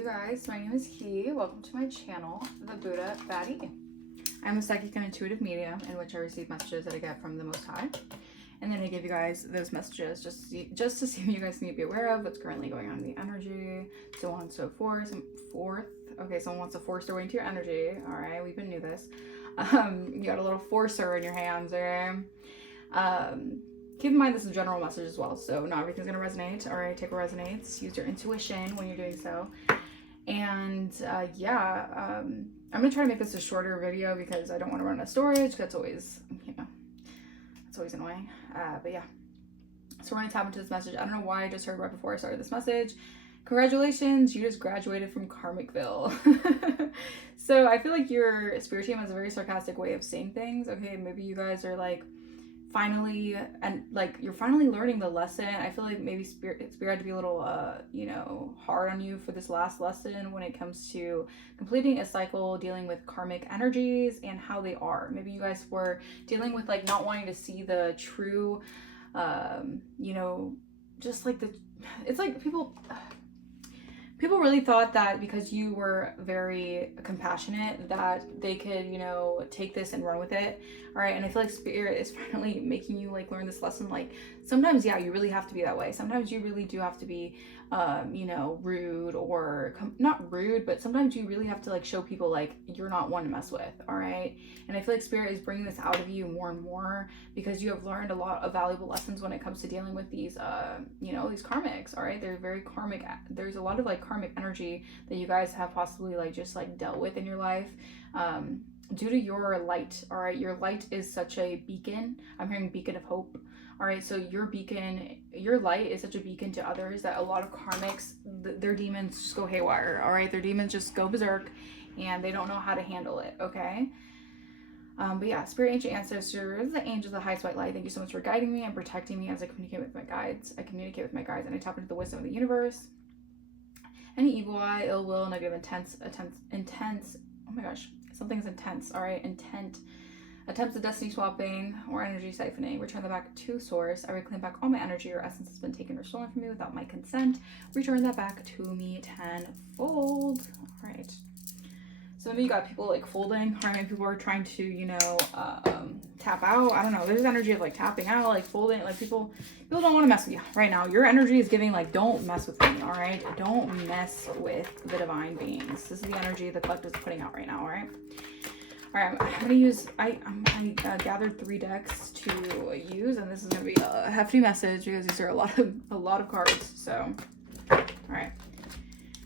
you guys, my name is Ki. Welcome to my channel, the Buddha Baddie. I'm a psychic and intuitive medium in which I receive messages that I get from the Most High. And then I give you guys those messages just to see what you guys need to be aware of, what's currently going on in the energy, so on and so forth. Okay, someone wants to force their way into your energy. All right, we've been new this. You got a little forcer in your hands, okay? Keep in mind this is a general message as well, so not everything's gonna resonate. All right, take what resonates. Use your intuition when you're doing so. And I'm gonna try to make this a shorter video because I don't want to run out of storage. That's always, it's always annoying. But yeah, so we're gonna tap into this message. I don't know why I just heard right before I started this message. Congratulations, you just graduated from Karmicville. So I feel like your spirit team has a very sarcastic way of saying things. Okay, maybe you guys are like finally, and like you're finally learning the lesson. I feel like maybe spirit had to be a little hard on you for this last lesson when it comes to completing a cycle, dealing with karmic energies and how they are. Maybe you guys were dealing with like not wanting to see the true just like it's like people really thought that because you were very compassionate that they could, take this and run with it. All right. And I feel like spirit is finally making you like learn this lesson. Like sometimes, yeah, you really have to be that way. Sometimes you really do have to be, rude or not rude, but sometimes you really have to like show people like you're not one to mess with. All right. And I feel like spirit is bringing this out of you more and more because you have learned a lot of valuable lessons when it comes to dealing with these, these karmics. All right. They're very karmic. There's a lot of like karmic energy that you guys have possibly like just like dealt with in your life. Due to your light. All right, your light is such a beacon. I'm hearing beacon of hope. All right, so your light is such a beacon to others that a lot of karmics, their demons just go haywire. All right, their demons just go berserk and they don't know how to handle it. Okay. But yeah, spirit, ancient ancestors, the angels, the highest white light, thank you so much for guiding me and protecting me as I communicate with my guides. I communicate with my guides and I tap into the wisdom of the universe. Any evil eye, ill will, negative intense, oh my gosh, something's intense, all right, attempts of destiny swapping or energy siphoning, return them back to source. I reclaim back all my energy or essence has been taken or stolen from me without my consent. Return that back to me tenfold. All right. So maybe you got people like folding, or maybe people are trying to, tap out. I don't know. There's energy of like tapping out, like folding, like people don't want to mess with you right now. Your energy is giving like, don't mess with me, all right? Don't mess with the divine beings. This is the energy the collective is putting out right now, all right? All right, I'm gonna use, I gathered 3 decks to use, and this is gonna be a hefty message because these are a lot of cards. So, all right.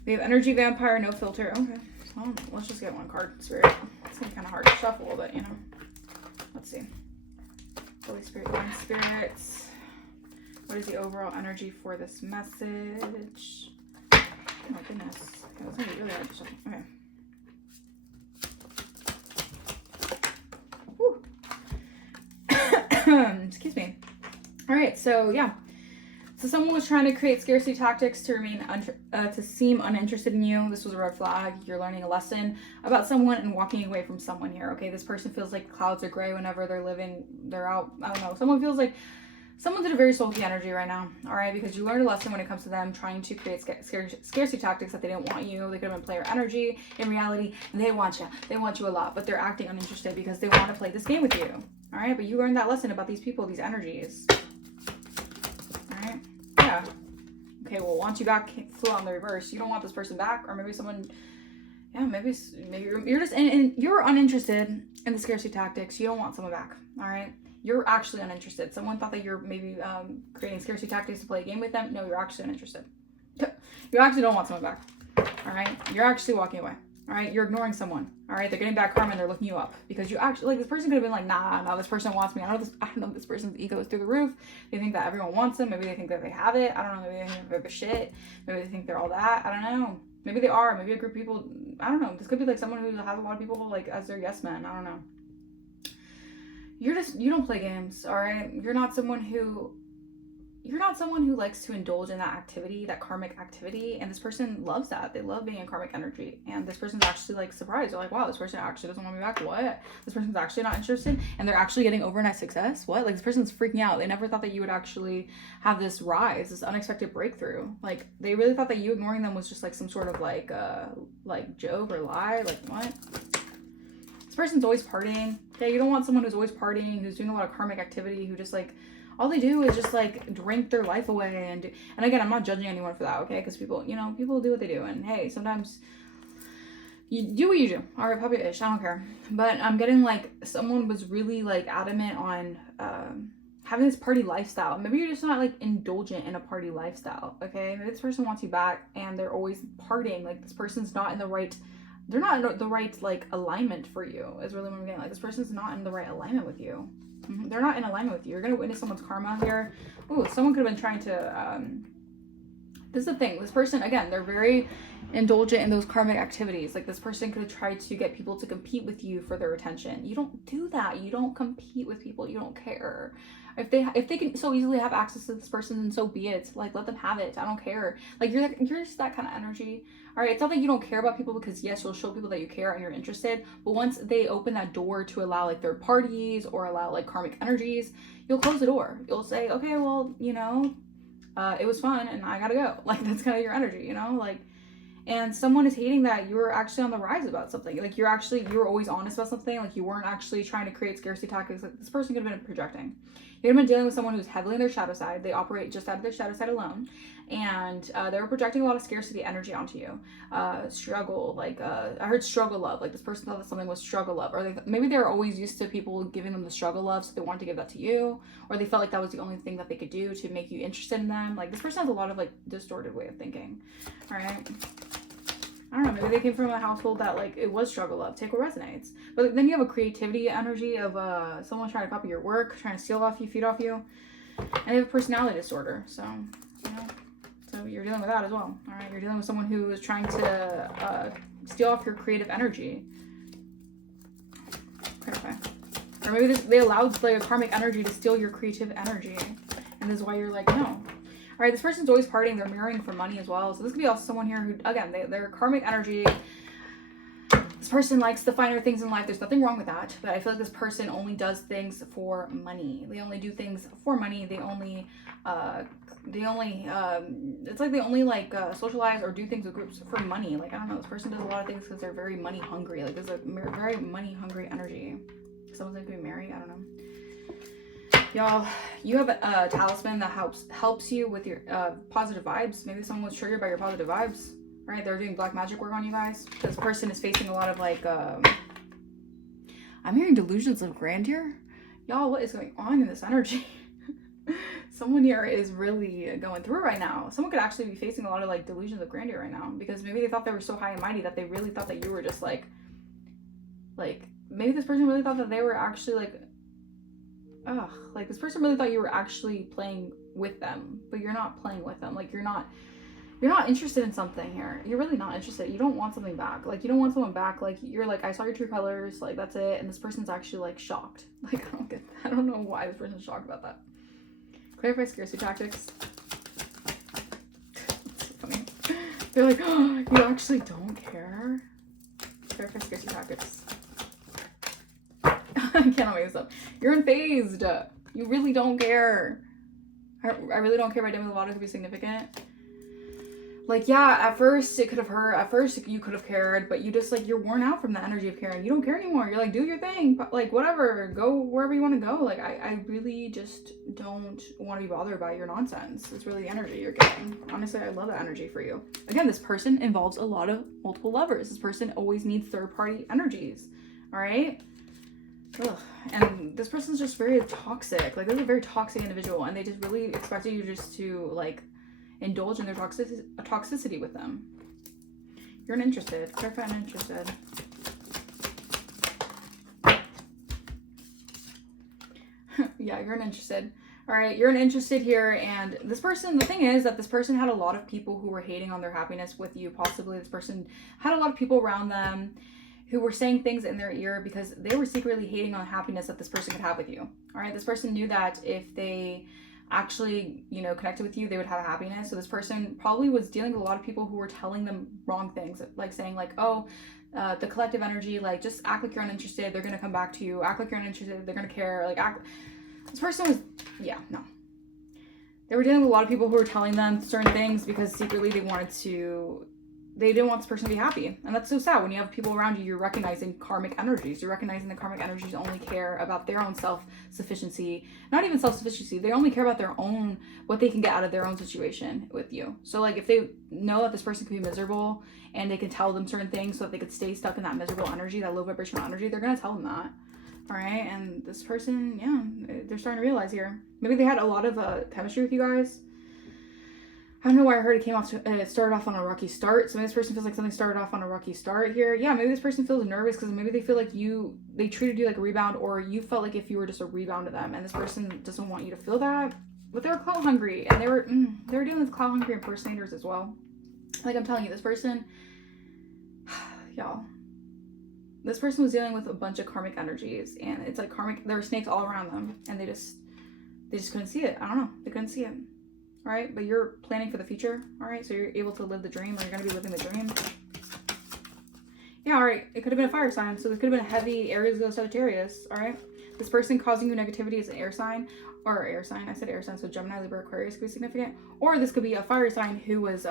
We have energy vampire, no filter. Okay. Well, let's just get one card, spirit. It's gonna be kind of hard to shuffle, but let's see. Holy Spirit, Divine Spirits. What is the overall energy for this message? Oh my goodness. Okay, that's gonna be really hard to shuffle. Okay. Woo. Excuse me. All right, so yeah. So someone was trying to create scarcity tactics to remain to seem uninterested in you. This was a red flag. You're learning a lesson about someone and walking away from someone here. Okay, this person feels like clouds are gray whenever they're out. I don't know. Someone feels like someone's in a very sulky energy right now. All right, because you learned a lesson when it comes to them trying to create scarcity tactics that they didn't want you. They could have been player energy. In reality, they want you. They want you a lot, but they're acting uninterested because they want to play this game with you. All right, but you learned that lesson about these people, these energies. Yeah. Okay, well, want you back flew on the reverse. You don't want this person back, or maybe someone, maybe you're just you're uninterested in the scarcity tactics. You don't want someone back. All right, you're actually uninterested. Someone thought that you're maybe creating scarcity tactics to play a game with them. No, you're actually uninterested. You actually don't want someone back. All right, you're actually walking away. All right, you're ignoring someone. All right, they're getting back karma and they're looking you up because you actually, like, this person could have been like, nah, this person wants me. I don't know, this person's ego is through the roof. They think that everyone wants them. Maybe they think that they have it. I don't know. Maybe they think they're the shit. Maybe they think they're all that. I don't know. Maybe they are. Maybe a group of people. I don't know. This could be like someone who has a lot of people like as their yes men. I don't know. You don't play games. All right, you're not someone who you're not someone who likes to indulge in that activity, that karmic activity, and this person loves that. They love being in karmic energy, and this person's actually like surprised. They're like, wow, this person actually doesn't want me back. What? This person's actually not interested, and they're actually getting overnight success. What? Like, this person's freaking out. They never thought that you would actually have this rise, this unexpected breakthrough. Like, they really thought that you ignoring them was just like some sort of like joke or lie. Like, what? This person's always partying. Okay, you don't want someone who's always partying, who's doing a lot of karmic activity, who just like, all they do is just like drink their life away. And again, I'm not judging anyone for that, okay? Because people, you know, people do what they do. And hey, sometimes you do what you do. All right, puppy-ish, I don't care. But I'm getting like someone was really like adamant on having this party lifestyle. Maybe you're just not like indulgent in a party lifestyle, okay? Maybe this person wants you back and they're always partying. Like, this person's not in the right, they're not in the right like alignment for you, is really what I'm getting. Like, this person's not in the right alignment with you. They're not in alignment with you. You're going to witness someone's karma here. Oh, someone could have been trying to, this is the thing. This person, again, they're very indulgent in those karmic activities. Like, this person could have tried to get people to compete with you for their attention. You don't do that. You don't compete with people. You don't care. If they can so easily have access to this person, then so be it. Like, let them have it. I don't care. Like, you're just that kind of energy. All right, it's not that you don't care about people, because yes, you'll show people that you care and you're interested, but once they open that door to allow like third parties or allow like karmic energies, you'll close the door. You'll say, okay, well, you know, it was fun and I gotta go. Like, that's kind of your energy, you know, like, and someone is hating that you're actually on the rise about something. Like, you're always honest about something. Like, you weren't actually trying to create scarcity tactics. Like, this person could have been projecting. You could have been dealing with someone who's heavily in their shadow side. They operate just out of their shadow side alone. And they were projecting a lot of scarcity energy onto you. Struggle, like, I heard struggle love. Like, this person thought that something was struggle love. Or maybe they were always used to people giving them the struggle love, so they wanted to give that to you. Or they felt like that was the only thing that they could do to make you interested in them. Like, this person has a lot of, like, distorted way of thinking. All right? I don't know, maybe they came from a household that, like, it was struggle love. Take what resonates. But then you have a creativity energy of someone trying to copy your work, trying to steal off you, feed off you. And they have a personality disorder. So, you know, so you're dealing with that as well. All right, you're dealing with someone who is trying to steal off your creative energy. Clarify. Or maybe they allowed like a karmic energy to steal your creative energy. And this is why you're like, no. All right, this person's always partying. They're marrying for money as well. So this could be also someone here who, again, they're karmic energy. This person likes the finer things in life. There's nothing wrong with that. But I feel like this person only does things for money. They only do things for money. They only it's like they only like socialize or do things with groups for money. Like, I don't know. This person does a lot of things because they're very money hungry. Like, there's a very money hungry energy. Someone's going to be married. I don't know. Y'all, you have a talisman that helps you with your positive vibes. Maybe someone was triggered by your positive vibes, right? They're doing black magic work on you guys. This person is facing a lot of like, I'm hearing delusions of grandeur. Y'all, what is going on in this energy? Someone here is really going through it right now. Someone could actually be facing a lot of like delusions of grandeur right now, because maybe they thought they were so high and mighty that they really thought that you were just like maybe this person really thought that they were actually like, like this person really thought you were actually playing with them, but you're not playing with them. Like, you're not interested in something here. You're really not interested. You don't want something back. Like, you don't want someone back. Like, you're like, I saw your true colors. Like, that's it. And this person's actually like shocked. Like, I don't know why this person's shocked about that. Clarify scarcity tactics. That's so funny. They're like, oh, you actually don't care. Clarify scarcity tactics. I cannot make this up. You're unfazed. You really don't care. I really don't care if I dealing with a lot of to be significant. Like, yeah, at first it could have hurt. At first you could have cared, but you just like, you're worn out from the energy of caring. You don't care anymore. You're like, do your thing. Like, whatever. Go wherever you want to go. Like, I really just don't want to be bothered by your nonsense. It's really the energy you're getting. Honestly, I love that energy for you. Again, this person involves a lot of multiple lovers. This person always needs third-party energies. All right? Ugh. And this person's just very toxic. Like, they're a very toxic individual, and they just really expected you just to like indulge in their toxicity with them. You're uninterested. Clarify uninterested. Yeah, you're uninterested. All right, you're uninterested here, and this person, the thing is that this person had a lot of people who were hating on their happiness with you. Possibly this person had a lot of people around them who were saying things in their ear because they were secretly hating on the happiness that this person could have with you. All right, this person knew that if they actually, you know, connected with you, they would have happiness. So this person probably was dealing with a lot of people who were telling them wrong things, like saying like, oh, the collective energy, like just act like you're uninterested, they're gonna come back to you. Act like you're uninterested, they're gonna care. Like this person was, yeah, no. They were dealing with a lot of people who were telling them certain things because secretly they didn't want this person to be happy. And that's so sad. When you have people around you, you're recognizing karmic energies. You're recognizing the karmic energies only care about their own self-sufficiency. Not even self-sufficiency. They only care about their own, what they can get out of their own situation with you. So like if they know that this person can be miserable and they can tell them certain things so that they could stay stuck in that miserable energy, that low vibrational energy, they're going to tell them that. All right. And this person, yeah, they're starting to realize here. Maybe they had a lot of chemistry with you guys. I don't know why I heard it started off on a rocky start. So maybe this person feels like something started off on a rocky start here. Yeah, maybe this person feels nervous because maybe they feel like they treated you like a rebound, or you felt like if you were just a rebound to them, and this person doesn't want you to feel that. But they were clout hungry, and they were dealing with clout hungry impersonators as well. Like I'm telling you, this person, y'all, this person was dealing with a bunch of karmic energies, and it's like there were snakes all around them, and they just couldn't see it. I don't know, they couldn't see it. All right, but you're planning for the future. All right, so you're able to live the dream, or you're going to be living the dream. Yeah, all right, it could have been a fire sign. So this could have been a heavy Aries, Leo, Sagittarius. All right, this person causing you negativity is an air sign, I said air sign, so Gemini, Libra, Aquarius could be significant. Or this could be a fire sign who was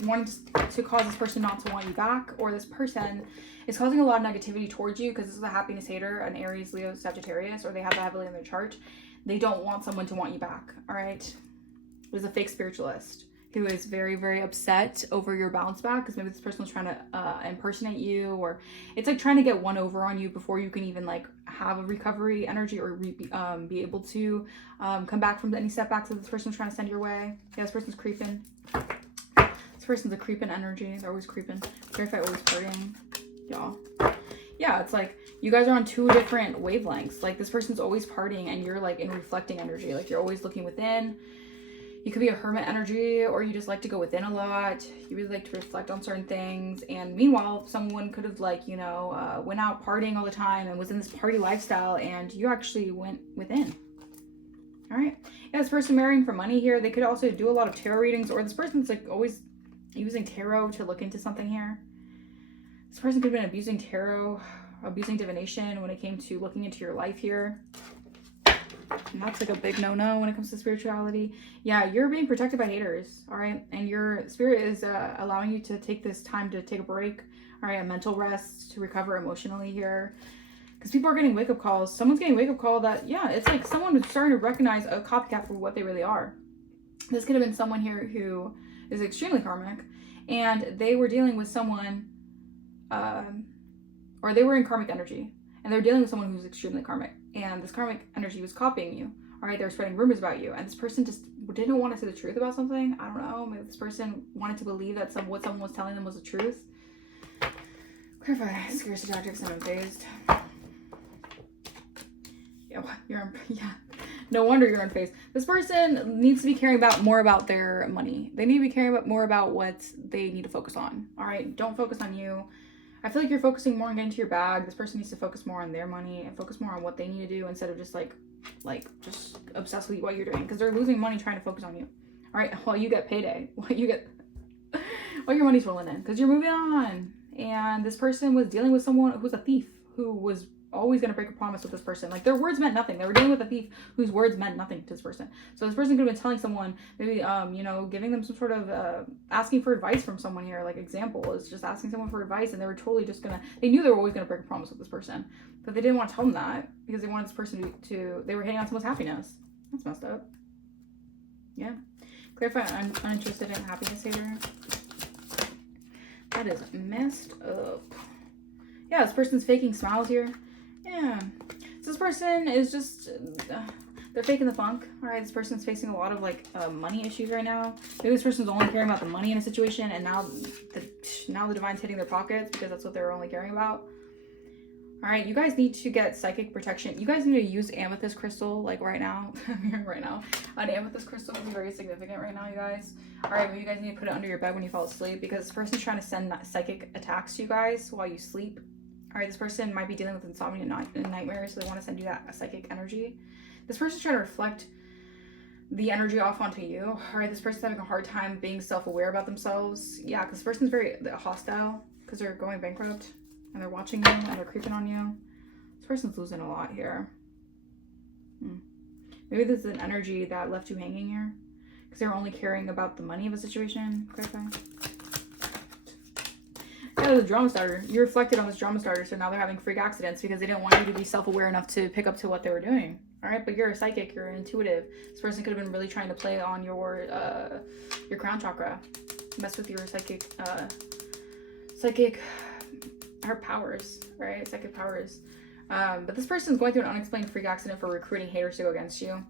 wanting to cause this person not to want you back, or this person is causing a lot of negativity towards you because this is a happiness hater, an Aries, Leo, Sagittarius, or they have that heavily in their chart. They don't want someone to want you back. All right. Was a fake spiritualist who is very, very upset over your bounce back because maybe this person was trying to impersonate you, or it's like trying to get one over on you before you can even like have a recovery energy or be able to come back from any setbacks that this person's trying to send your way. Yeah, this person's creeping. This person's a creeping energy. They're always creeping. Clarify, always partying. Y'all. Yeah, it's like you guys are on two different wavelengths. Like this person's always partying and you're like in reflecting energy. Like you're always looking within. You could be a hermit energy, or you just like to go within a lot. You really like to reflect on certain things. And meanwhile, someone could have like, you know, went out partying all the time and was in this party lifestyle, and you actually went within. All right. Yeah, this person marrying for money here. They could also do a lot of tarot readings, or this person's like always using tarot to look into something here. This person could have been abusing tarot, abusing divination when it came to looking into your life here. And that's like a big no-no when it comes to spirituality. Yeah, you're being protected by haters, all right? And your spirit is allowing you to take this time to take a break, all right? A mental rest to recover emotionally here. Because people are getting wake-up calls. Someone's getting a wake-up call that, yeah, it's like someone is starting to recognize a copycat for what they really are. This could have been someone here who is extremely karmic, and they were dealing with someone, or they were in karmic energy, and they're dealing with someone who's extremely karmic. And this karmic energy was copying you. All right, they were spreading rumors about you. And this person just didn't want to say the truth about something. I don't know. Maybe this person wanted to believe that what someone was telling them was the truth. Clarify. Scarcity objects and unfazed. Yeah. No wonder you're unfazed. This person needs to be caring more about their money. They need to be caring more about what they need to focus on. All right, don't focus on you. I feel like you're focusing more on getting to your bag. This person needs to focus more on their money and focus more on what they need to do instead of just like just obsessed with what you're doing, because they're losing money trying to focus on you. All right, while you get payday, while your money's rolling in, because you're moving on. And this person was dealing with someone who was a thief, who was always going to break a promise with this person. Like their words meant nothing. They were dealing with a thief whose words meant nothing to this person. So this person could have been telling someone, maybe, you know, giving them some sort of, asking for advice from someone here. Like example is just asking someone for advice, and they were totally just they knew they were always going to break a promise with this person, but they didn't want to tell them that because they wanted this person they were hitting on someone's happiness. That's messed up. Yeah. Clarify, I'm uninterested in happiness hater. That is messed up. Yeah, this person's faking smiles here. Yeah, so this person is just, they're faking the funk. All right, this person's facing a lot of like money issues right now. Maybe this person's only caring about the money in a situation, and now the divine's hitting their pockets because that's what they're only caring about. All right, you guys need to get psychic protection. You guys need to use amethyst crystal like right now. Right now, an amethyst crystal is very significant right now, you guys. All right, maybe you guys need to put it under your bed when you fall asleep, because this person's trying to send psychic attacks to you guys while you sleep. All right, this person might be dealing with insomnia and nightmares, so they want to send you that psychic energy. This person's trying to reflect the energy off onto you. All right, this person's having a hard time being self-aware about themselves. Yeah, because this person's very hostile because they're going bankrupt and they're watching you and they're creeping on you. This person's losing a lot here. Maybe this is an energy that left you hanging here because they're only caring about the money of a situation. Clarify. Yeah, the drama starter. You reflected on this drama starter, so now they're having freak accidents because they didn't want you to be self-aware enough to pick up to what they were doing. All right, but you're a psychic, you're intuitive. This person could have been really trying to play on your crown chakra, mess with your psychic her powers, right? Psychic powers. But this person's going through an unexplained freak accident for recruiting haters to go against you.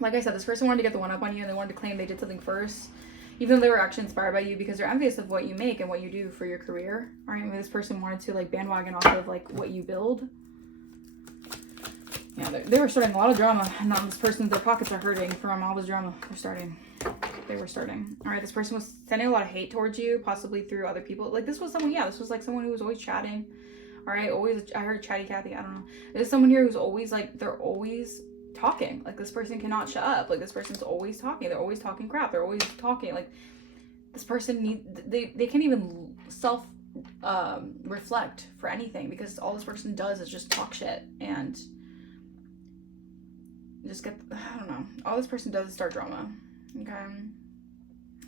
Like I said, this person wanted to get the one up on you and they wanted to claim they did something first, even though they were actually inspired by you because they're envious of what you make and what you do for your career. All right, maybe this person wanted to like bandwagon off of like what you build. Yeah, they were starting a lot of drama, and now this person, their pockets are hurting from all this drama they were starting. All right, this person was sending a lot of hate towards you, possibly through other people. Like this was someone, yeah, this was like someone who was always chatting. All right, always, I heard chatty Cathy, I don't know. There's someone here who's always like, they're always talking. Like this person cannot shut up. Like this person's always talking. They're always talking crap. They're always talking. Like this person they can't even reflect for anything because all this person does is just talk shit and just get, I don't know. All this person does is start drama. Okay.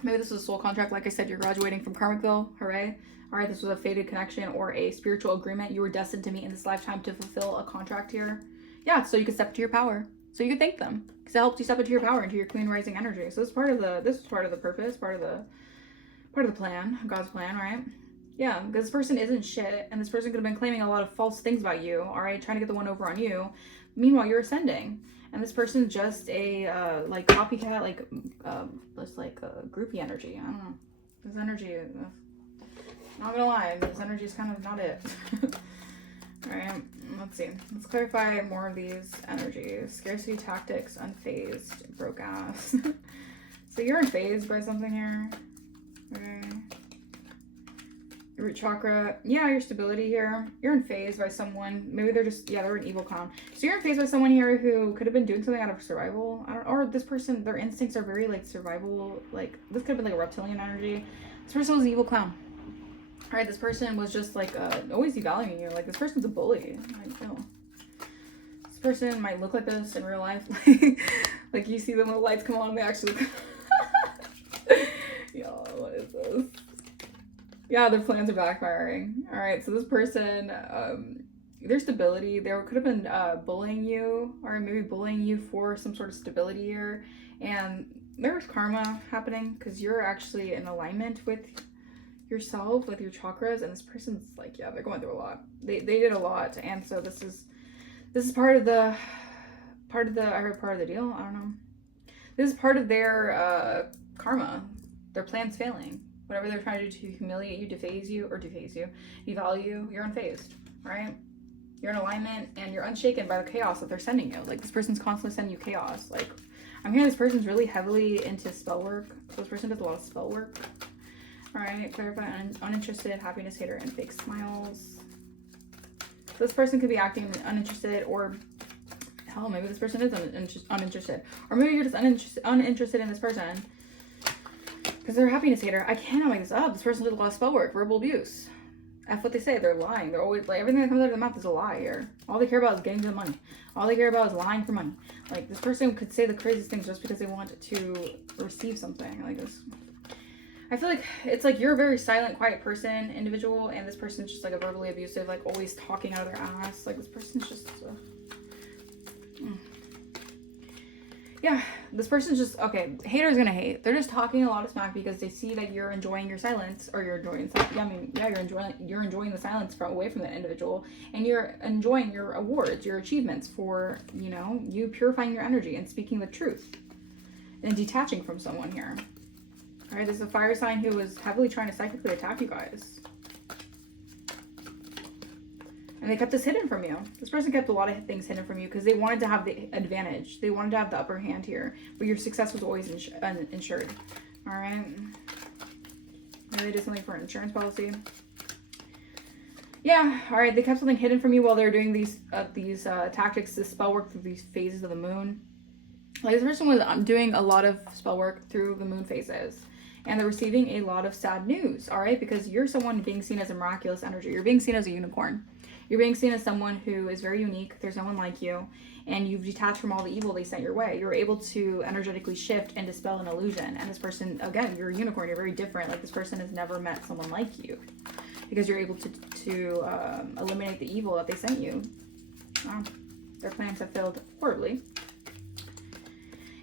Maybe this was a soul contract. Like I said, you're graduating from Karmicville. Hooray. All right. This was a fated connection or a spiritual agreement. You were destined to meet in this lifetime to fulfill a contract here. Yeah. So you could step into your power. So you could thank them because it helped you step into your power, into your queen rising energy. So this is part of the purpose, part of the plan, God's plan, right? Yeah. Because this person isn't shit. And this person could have been claiming a lot of false things about you. All right. Trying to get the one over on you. Meanwhile, you're ascending. And this person's just a like copycat, like just like groupie energy. I don't know. This energy, not gonna lie, this energy is kind of not it. All right, let's see. Let's clarify more of these energies. Scarcity tactics, unfazed, broke ass. So you're unfazed by something here. Okay. Root chakra, yeah, your stability here. You're unfazed by someone. Maybe they're just, yeah, they're an evil clown. So you're unfazed by someone here who could have been doing something out of survival. Or this person, their instincts are very like survival. Like this could have been like a reptilian energy. This person was an evil clown. All right, this person was just like always devaluing you. Like this person's a bully. Like, no. This person might look like this in real life. Like you see them when the lights come on, and they actually look. Yo, what is this? Yeah, their plans are backfiring. All right, so this person, their stability, they could have been bullying you or maybe bullying you for some sort of stability here. And there's karma happening because you're actually in alignment with yourself, with your chakras. And this person's like, yeah, they're going through a lot. They did a lot. And so this is part of the, I heard part of the deal. I don't know. This is part of their karma, their plans failing. Whatever they're trying to do to humiliate you, devalue you, you're unfazed, right? You're in alignment and you're unshaken by the chaos that they're sending you. Like this person's constantly sending you chaos. Like I'm hearing this person's really heavily into spell work. So this person does a lot of spell work. All right, clarify uninterested, happiness hater, and fake smiles. So this person could be acting uninterested or hell, maybe this person is uninterested. Or maybe you're just uninterested in this person. Because they're a happiness hater. I cannot make this up. This person did a lot of spell work, verbal abuse. That's what they say. They're lying. They're always like, everything that comes out of their mouth is a lie here. All they care about is getting to the money. All they care about is lying for money. Like this person could say the craziest things just because they want to receive something. Like this. I feel like it's like you're a very silent, quiet person, individual, and this person's just like a verbally abusive, like always talking out of their ass. Like this person's just. Yeah, this person's just, okay, haters gonna hate. They're just talking a lot of smack because they see that you're enjoying your silence, or you're enjoying, you're enjoying the silence away from that individual, and you're enjoying your awards, your achievements for, you know, you purifying your energy and speaking the truth and detaching from someone here. All right, there's a fire sign who was heavily trying to psychically attack you guys. And they kept this hidden from you. This person kept a lot of things hidden from you because they wanted to have the advantage. They wanted to have the upper hand here. But your success was always insured. All right. Maybe they did something for an insurance policy. Yeah. All right. They kept something hidden from you while they were doing these tactics, this spell work through these phases of the moon. Like, this person was doing a lot of spell work through the moon phases, and they're receiving a lot of sad news, all right? Because you're someone being seen as a miraculous energy. You're being seen as a unicorn. You're being seen as someone who is very unique. There's no one like you, and you've detached from all the evil they sent your way. You're able to energetically shift and dispel an illusion. And this person, again, you're a unicorn. You're very different. Like, this person has never met someone like you, because you're able to eliminate the evil that they sent you. Wow. Their plans have failed horribly.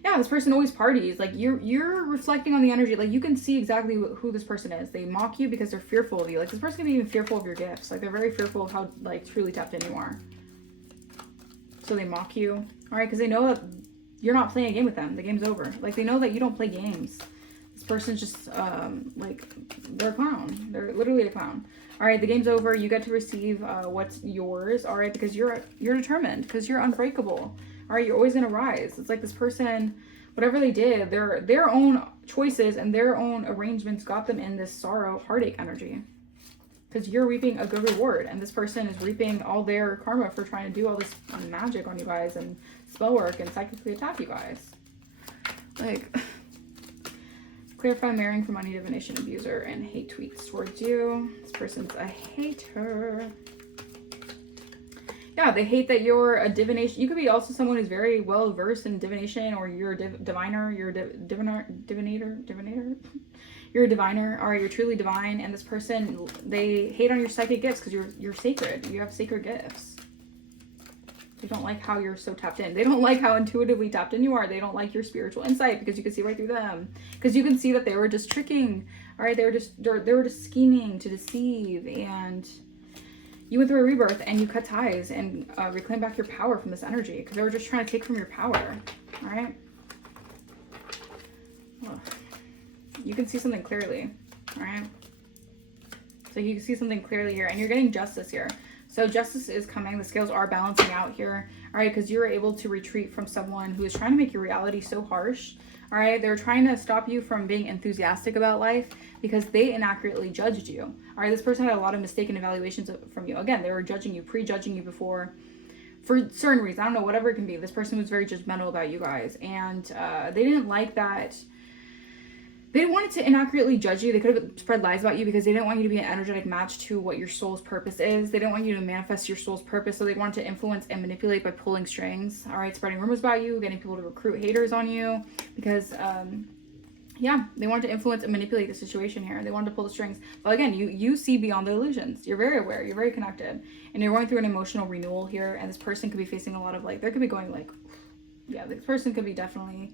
Yeah, this person always parties. Like, you're reflecting on the energy. Like, you can see exactly who this person is. They mock you because they're fearful of you. Like, this person can be even fearful of your gifts. Like, they're very fearful of how, like, truly tapped in you are. So they mock you, all right? Because they know that you're not playing a game with them. The game's over. Like, they know that you don't play games. This person's just, like, they're a clown. They're literally a clown. All right, the game's over. You get to receive what's yours, all right? Because you're determined. Because you're unbreakable. All right, you're always gonna rise. It's like this person, whatever they did, their own choices and their own arrangements got them in this sorrow, heartache energy. Because you're reaping a good reward, and this person is reaping all their karma for trying to do all this magic on you guys and spell work and psychically attack you guys. Like, clarify marrying for money, divination, abuser, and hate tweets towards you. This person's a hater. Yeah, they hate that you're a divination. You could be also someone who's very well versed in divination, or you're a diviner. You're a divinator. You're a diviner, or you're truly divine. And this person, they hate on your psychic gifts because you're sacred. You have sacred gifts. They don't like how you're so tapped in. They don't like how intuitively tapped in you are. They don't like your spiritual insight because you can see right through them. Because you can see that they were just tricking. All right, they were just scheming to deceive, and you went through a rebirth and you cut ties and reclaim back your power from this energy, because they were just trying to take from your power. All right. Oh. You can see something clearly. All right. So you can see something clearly here, and you're getting justice here. So justice is coming. The scales are balancing out here. All right. Because you're able to retreat from someone who is trying to make your reality so harsh. All right. They're trying to stop you from being enthusiastic about life because they inaccurately judged you. All right. This person had a lot of mistaken evaluations from you. Again, they were judging you, prejudging you before for certain reasons. I don't know, whatever it can be. This person was very judgmental about you guys, and they didn't like that. They wanted to inaccurately judge you. They could have spread lies about you because they didn't want you to be an energetic match to what your soul's purpose is. They didn't want you to manifest your soul's purpose, so they wanted to influence and manipulate by pulling strings. All right, spreading rumors about you, getting people to recruit haters on you because, yeah, they wanted to influence and manipulate the situation here. They wanted to pull the strings. But again, you see beyond the illusions. You're very aware. You're very connected. And you're going through an emotional renewal here, and this person could be facing a lot of, like, they could be going, like, yeah, this person could be definitely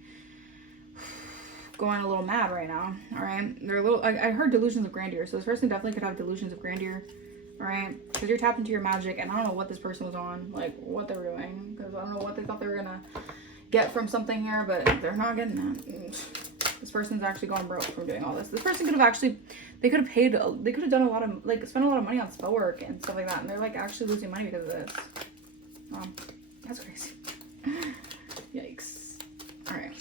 going a little mad right now. All right, they're a little, I heard delusions of grandeur, so this person definitely could have delusions of grandeur. All right, because you're tapped into your magic, and I don't know what this person was on, like what they were doing, because I don't know what they thought they were gonna get from something here, but they're not getting that. This person's actually going broke from doing all this. This person could have actually, they could have done a lot of, like, spent a lot of money on spell work and stuff like that, and they're like actually losing money because of this. That's crazy. Yikes. All right.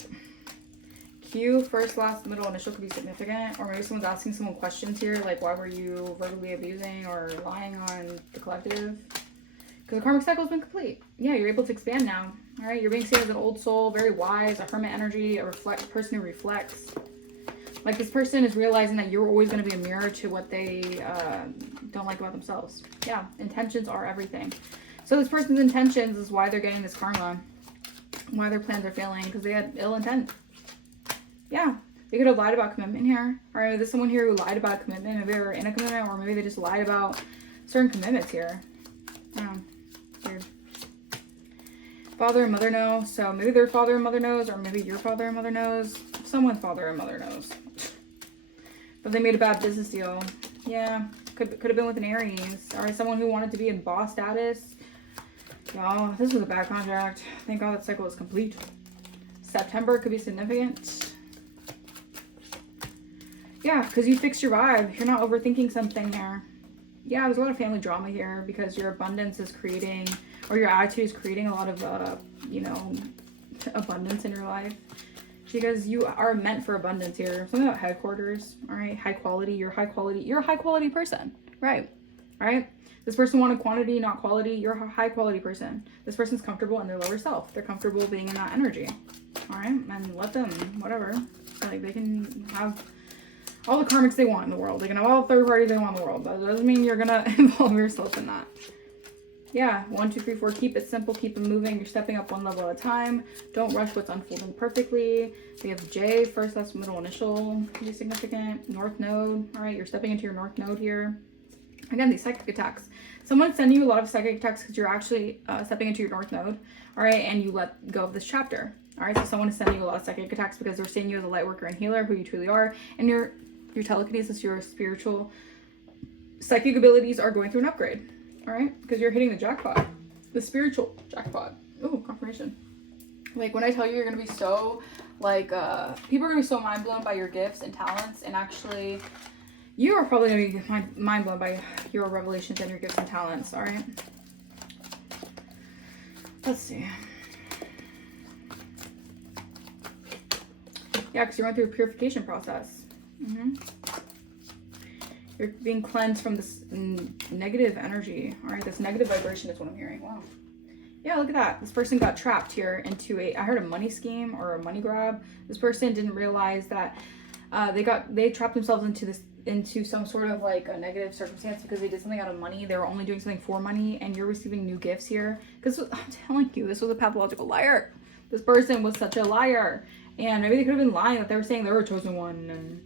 Q, first, last, middle, initial could be significant, or maybe someone's asking someone questions here, like why were you verbally abusing or lying on the collective? Because the karmic cycle has been complete. Yeah, you're able to expand now. All right, you're being seen as an old soul, very wise, a hermit energy, a person who reflects. Like, this person is realizing that you're always going to be a mirror to what they don't like about themselves. Yeah, intentions are everything. So this person's intentions is why they're getting this karma, why their plans are failing, because they had ill intent. Yeah, they could have lied about commitment here. All right, there's someone here who lied about commitment. Maybe they were in a commitment, or maybe they just lied about certain commitments here. Yeah, weird. Father and mother know. So maybe their father and mother knows, or maybe your father and mother knows. Someone's father and mother knows. But they made a bad business deal. Yeah, could have been with an Aries. All right, someone who wanted to be in boss status. Y'all, this was a bad contract. Thank God that cycle is complete. September could be significant. Yeah, because you fixed your vibe. You're not overthinking something here. Yeah, there's a lot of family drama here because your abundance is creating, or your attitude is creating a lot of, you know, abundance in your life. Because you are meant for abundance here. Something about headquarters, all right? High quality, you're a high quality person, right? All right? This person wanted quantity, not quality. You're a high quality person. This person's comfortable in their lower self. They're comfortable being in that energy. all right? And let them, whatever. Like, they can have all the karmics they want in the world. They can have all the third parties they want in the world. That doesn't mean you're gonna involve yourself in that. Yeah, 1, 2, 3, 4. Keep it simple. Keep it moving. You're stepping up one level at a time. Don't rush what's unfolding perfectly. We have J, first, last, middle, initial. Can be significant. North node. All right, you're stepping into your north node here. Again, these psychic attacks. Someone's sending you a lot of psychic attacks because you're actually stepping into your north node. All right, and you let go of this chapter. All right, so someone is sending you a lot of psychic attacks because they're seeing you as a light worker and healer, who you truly are, and your telekinesis, your spiritual psychic abilities are going through an upgrade. All right, because you're hitting the jackpot, the spiritual jackpot. Oh, confirmation. Like, when I tell you, you're gonna be so, like, people are gonna be so mind blown by your gifts and talents, and actually, you are probably gonna be mind blown by your revelations and your gifts and talents. All right. Let's see. Yeah, because you're going through a purification process. You're being cleansed from this negative energy. All right, this negative vibration is what I'm hearing. Wow. Yeah, look at that. This person got trapped here into I heard a money scheme or a money grab. This person didn't realize that they trapped themselves into some sort of like a negative circumstance because they did something out of money. They were only doing something for money, and you're receiving new gifts here. Because I'm telling you, this was a pathological liar. This person was such a liar. And maybe they could have been lying that they were saying they were a chosen one, and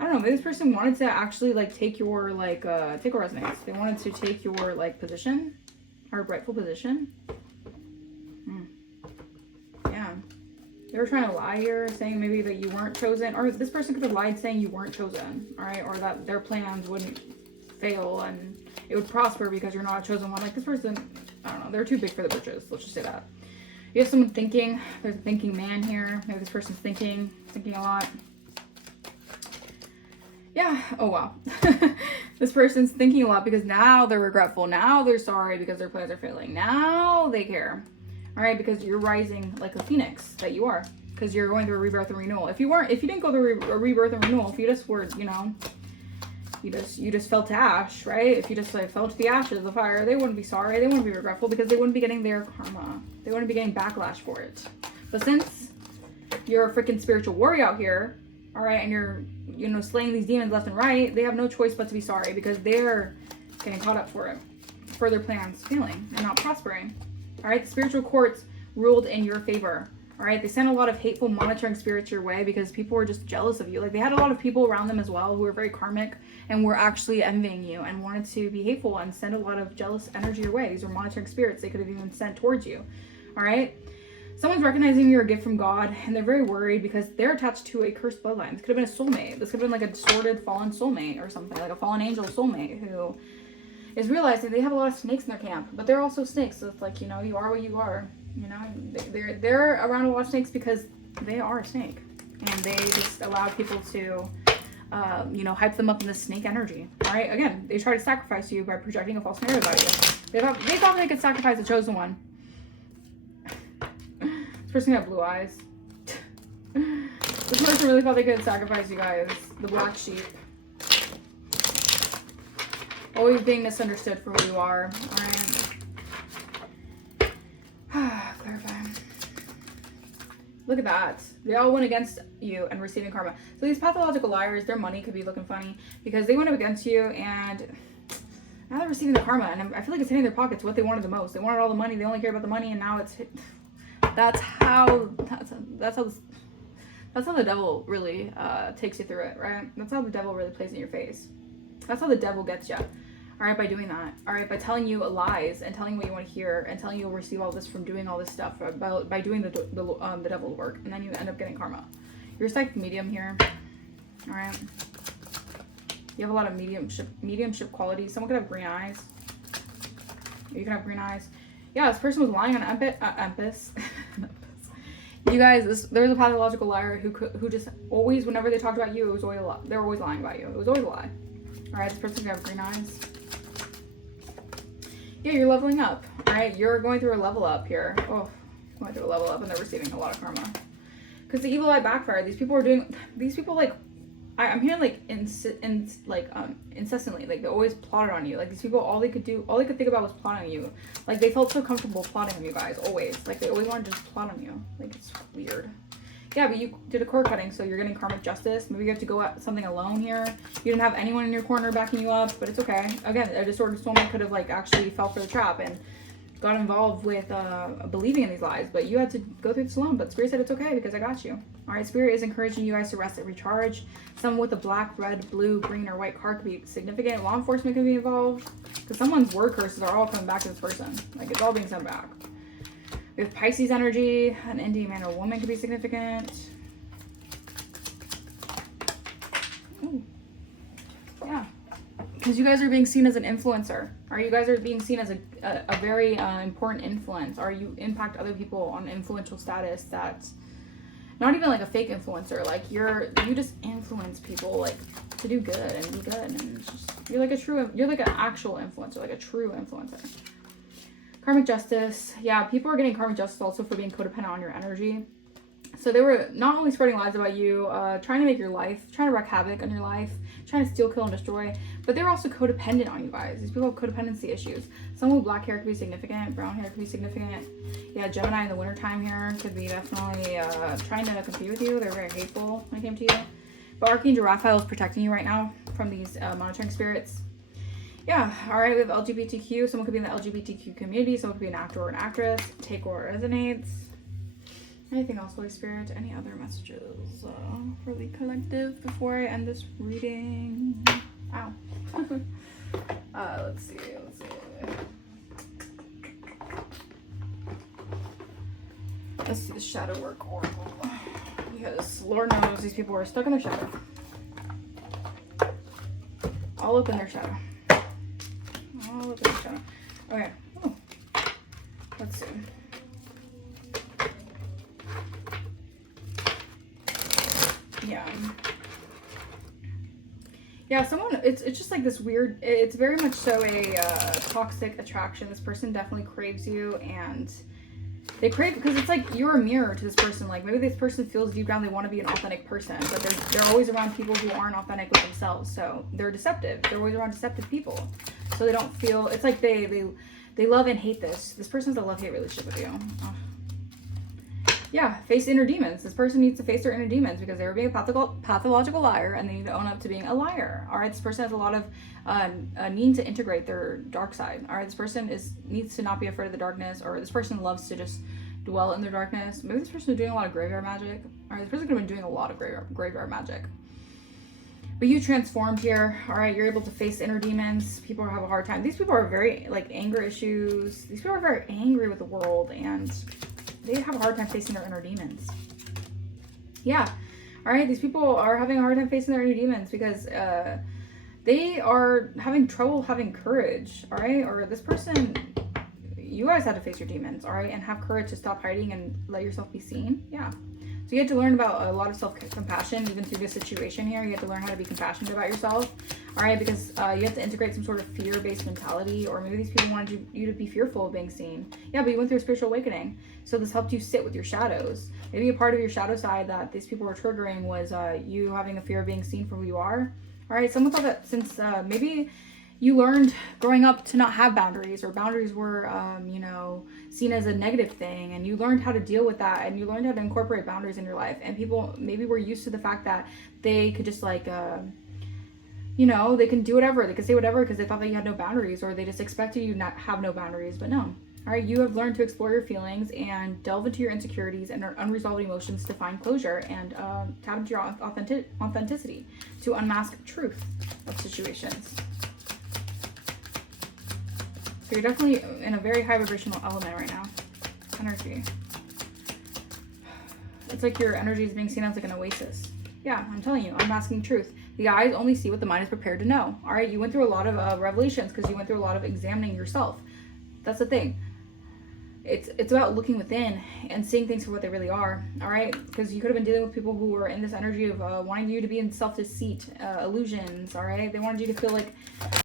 I don't know, maybe this person wanted to actually like take your like take a resonance. They wanted to take your like position, or rightful position. Yeah. They were trying to lie here, saying maybe that you weren't chosen, or this person could have lied saying you weren't chosen, all right, or that their plans wouldn't fail and it would prosper because you're not a chosen one. Like, this person, I don't know, they're too big for the britches. Let's just say that. You have someone thinking. There's a thinking man here. Maybe this person's thinking a lot. Yeah. Oh, wow. This person's thinking a lot because now they're regretful. Now they're sorry because their plans are failing. Now they care. All right, because you're rising like a phoenix that you are. Because you're going through a rebirth and renewal. If you didn't go through a rebirth and renewal, if you just were, you know, you just fell to ash, right? If you just like fell to the ashes of the fire, they wouldn't be sorry. They wouldn't be regretful because they wouldn't be getting their karma. They wouldn't be getting backlash for it. But since you're a freaking spiritual warrior out here, all right, and you're, you know, slaying these demons left and right, they have no choice but to be sorry because they're getting caught up for it, for their plans failing and not prospering. All right, the spiritual courts ruled in your favor. All right, they sent a lot of hateful monitoring spirits your way because people were just jealous of you. Like, they had a lot of people around them as well who were very karmic and were actually envying you and wanted to be hateful and send a lot of jealous energy your way. These were monitoring spirits they could have even sent towards you. All right, someone's recognizing you're a gift from God, and they're very worried because they're attached to a cursed bloodline. This could have been a soulmate. This could have been like a distorted fallen soulmate or something, like a fallen angel soulmate who is realizing they have a lot of snakes in their camp, but they're also snakes. So it's like, you know, you are what you are. You know, they're around a lot of snakes because they are a snake, and they just allow people to, you know, hype them up in this snake energy. All right, again, they try to sacrifice you by projecting a false narrative about you. They thought they could sacrifice a chosen one. This person got blue eyes. This person really thought they could sacrifice you guys. The black sheep. Always being misunderstood for who you are. All right. Clarify. Look at that. They all went against you and receiving karma. So these pathological liars, their money could be looking funny because they went up against you and now they're receiving the karma. And I feel like it's hitting their pockets what they wanted the most. They wanted all the money. They only cared about the money, and now it's that's how the devil really takes you through it, right? That's how the devil really plays in your face. That's how the devil gets you. All right, by doing that. All right, by telling you lies and telling you what you want to hear and telling you you'll receive all this from doing all this stuff, by doing the devil work, and then you end up getting karma. You're a psychic medium here. All right. You have a lot of mediumship qualities. Someone could have green eyes. You can have green eyes. Yeah, this person was lying on Empis. You guys, there was a pathological liar who just always, whenever they talked about you, it was always a lie. They were always lying about you. It was always a lie. All right, this person could have green eyes. Yeah, you're leveling up. All right, you're going through a level up here. Oh, going through a level up, and they're receiving a lot of karma. Because the evil eye backfired. These people like, I'm hearing like incessantly, like they always plotted on you. Like, these people, all they could think about was plotting on you. Like, they felt so comfortable plotting on you guys, always. Like, they always wanted to just plot on you. Like, it's weird. Yeah, but you did a cord cutting, so you're getting karmic justice. Maybe you have to go at something alone here. You didn't have anyone in your corner backing you up, but it's okay. Again, a disordered soulmate could have like actually fell for the trap and got involved with believing in these lies, but you had to go through this alone. But Spirit said it's okay because I got you. All right, Spirit is encouraging you guys to rest and recharge. Someone with a black, red, blue, green, or white card could be significant. Law enforcement could be involved because someone's word curses are all coming back to this person. Like, it's all being sent back. We have Pisces energy. An Indian man or woman could be significant. Ooh. Yeah. Because you guys are being seen as an influencer. Or you guys are being seen as a very important influence. Or you impact other people on influential status that's not even like a fake influencer. Like you just influence people like to do good and be good. And it's just, you're like an actual influencer, like a true influencer. Karmic justice. Yeah, people are getting karmic justice also for being codependent on your energy. So they were not only spreading lies about you, trying to make your life, trying to wreak havoc on your life, trying to steal, kill, and destroy, but they were also codependent on you guys. These people have codependency issues. Someone with black hair could be significant, brown hair could be significant. Yeah, Gemini in the wintertime here could be definitely trying to compete with you. They're very hateful when it came to you. But Archangel Raphael is protecting you right now from these monitoring spirits. Yeah, all right, we have LGBTQ. Someone could be in the LGBTQ community. Someone could be an actor or an actress. Take what resonates. Anything else, Holy Spirit? Any other messages for the collective before I end this reading? Ow. Let's see. Let's see the shadow work oracle. Because Lord knows these people are stuck in their shadow. All up in their shadow. All up in their shadow. Okay. Oh. Let's see. Yeah, someone, it's just like this weird, it's very much so a toxic attraction. This person definitely craves you, and they crave, because it's like you're a mirror to this person. Like, maybe this person feels deep down they want to be an authentic person, but they're always around people who aren't authentic with themselves, so they're deceptive. They're always around deceptive people, so they don't feel, it's like they love and hate this. This person has a love-hate relationship with you. Oh. Yeah, face inner demons. This person needs to face their inner demons because they were being a pathological liar, and they need to own up to being a liar. All right, this person has a lot of need to integrate their dark side. All right, this person needs to not be afraid of the darkness, or this person loves to just dwell in their darkness. Maybe this person is doing a lot of graveyard magic. All right, this person could have been doing a lot of graveyard magic. But you transformed here. All right, you're able to face inner demons. People have a hard time. These people are very, like, anger issues. These people are very angry with the world, and they have a hard time facing their inner demons. Yeah. All right. These people are having a hard time facing their inner demons because they are having trouble having courage. All right. Or this person, you guys had to face your demons. All right. And have courage to stop hiding and let yourself be seen. Yeah. So you had to learn about a lot of self-compassion even through this situation here. You have to learn how to be compassionate about yourself. All right, because you have to integrate some sort of fear-based mentality, or maybe these people wanted you to be fearful of being seen. Yeah, but you went through a spiritual awakening. So this helped you sit with your shadows. Maybe a part of your shadow side that these people were triggering was you having a fear of being seen for who you are. All right, someone thought that since maybe you learned growing up to not have boundaries, or boundaries were, seen as a negative thing, and you learned how to deal with that, and you learned how to incorporate boundaries in your life. And people maybe were used to the fact that they could just like, they can do whatever, they could say whatever because they thought that you had no boundaries, or they just expected you not have no boundaries. But no. All right, you have learned to explore your feelings and delve into your insecurities and unresolved emotions to find closure and tap into your authenticity to unmask truth of situations. So you're definitely in a very high vibrational element right now. Energy. It's like your energy is being seen as like an oasis. Yeah, I'm telling you, unmasking truth. The eyes only see what the mind is prepared to know. All right, you went through a lot of revelations because you went through a lot of examining yourself. That's the thing. It's about looking within and seeing things for what they really are. All right, because you could have been dealing with people who were in this energy of wanting you to be in self-deceit, illusions. All right, they wanted you to feel like